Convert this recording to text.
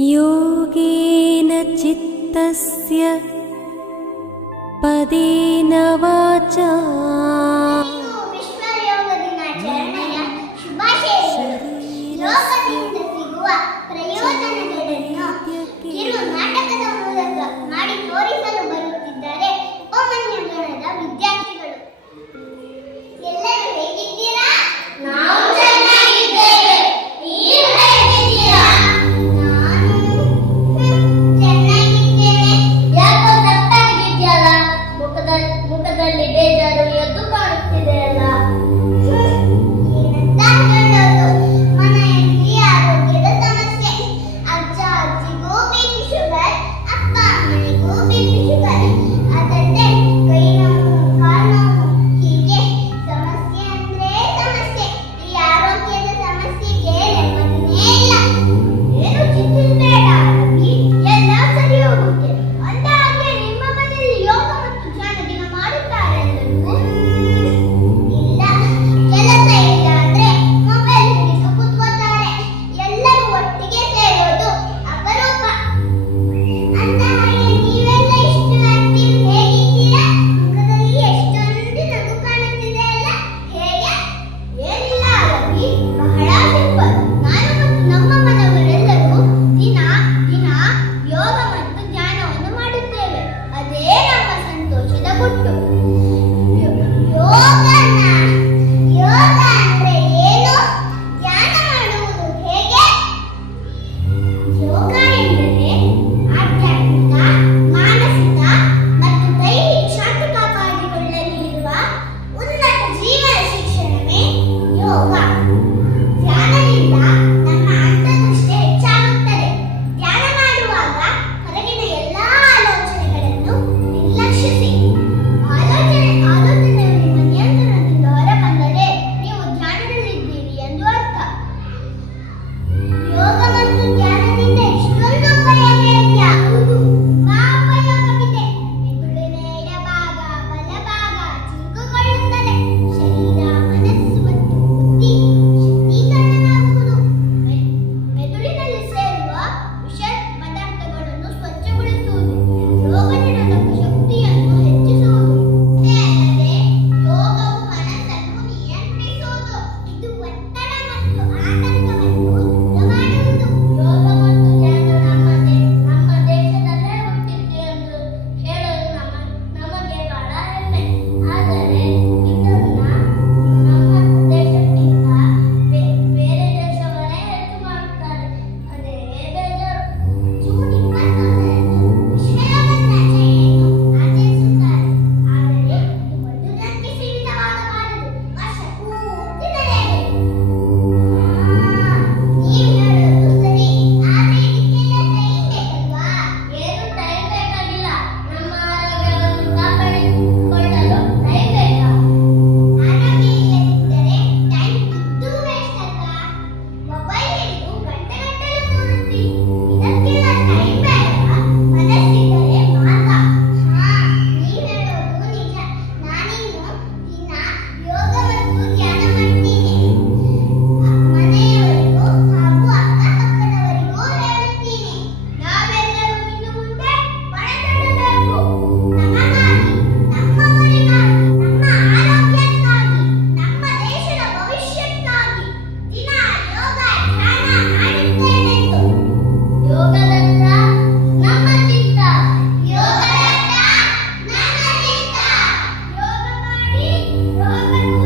योगेन चित्तस्य पदे ಯೋಗ ಮತ್ತು ಧ್ಯಾನವನ್ನು ಮಾಡುತ್ತೇವೆ ಅದೇ ನಮ್ಮ ಸಂತೋಷದ ಗುಟ್ಟು. Wow. Amen.